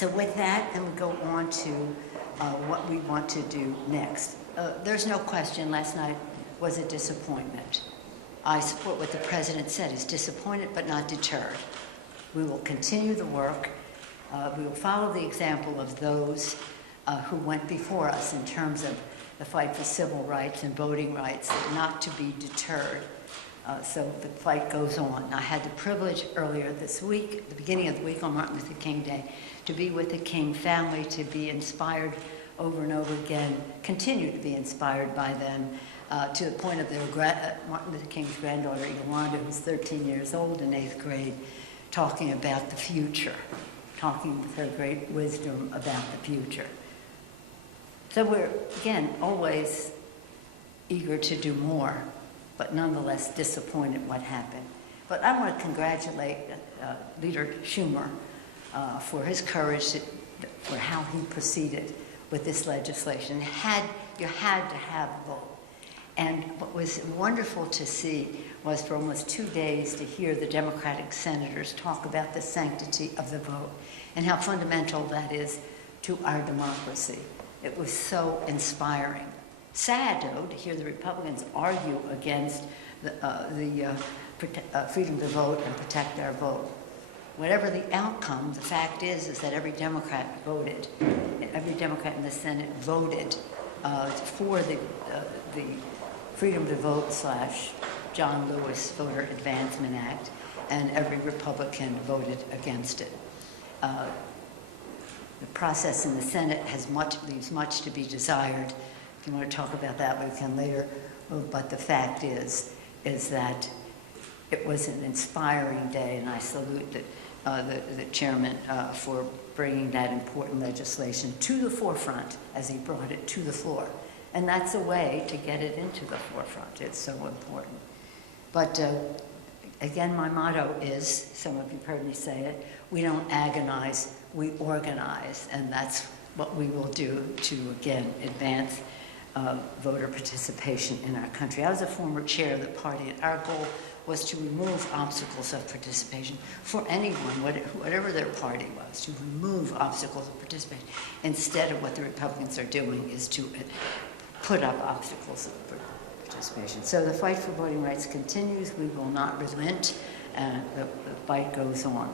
So with that, then we go on to what we want to do next. There's no question last night was a disappointment. I support what the President said. He's disappointed but not deterred. We will continue the work. We will follow the example of those who went before us in terms of the fight for civil rights and voting rights, not to be deterred. So the fight goes on. I had the privilege earlier this week, at the beginning of the week on Martin Luther King Day, to be with the King family, to be inspired over and over again, continue to be inspired by them, to the point of their Martin Luther King's granddaughter, Yolanda, who's 13 years old in 8th grade, talking about the future, talking with her great wisdom about the future. So we're, again, always eager to do more, but nonetheless disappointed what happened. But I want to congratulate Leader Schumer for his courage, for how he proceeded with this legislation. You had to have a vote. And what was wonderful to see was for almost 2 days to hear the Democratic senators talk about the sanctity of the vote and how fundamental that is to our democracy. It was so inspiring. Sad, though, to hear the Republicans argue against the freedom to vote and protect our vote. Whatever the outcome, the fact is that every Democrat voted. Every Democrat in the Senate voted for the Freedom to Vote / John Lewis Voter Advancement Act, and every Republican voted against it. The process in the Senate leaves much to be desired. If you want to talk about that, we can later. But the fact is that it was an inspiring day, and I salute the chairman for bringing that important legislation to the forefront as he brought it to the floor. And that's a way to get it into the forefront. It's so important. But again, my motto is, some of you have heard me say it, we don't agonize, we organize. And that's what we will do to, again, advance voter participation in our country. I was a former chair of the party, and our goal was to remove obstacles of participation for anyone, whatever their party was, to remove obstacles of participation. Instead of what the Republicans are doing is to put up obstacles of participation. So the fight for voting rights continues. We will not relent, and the fight goes on.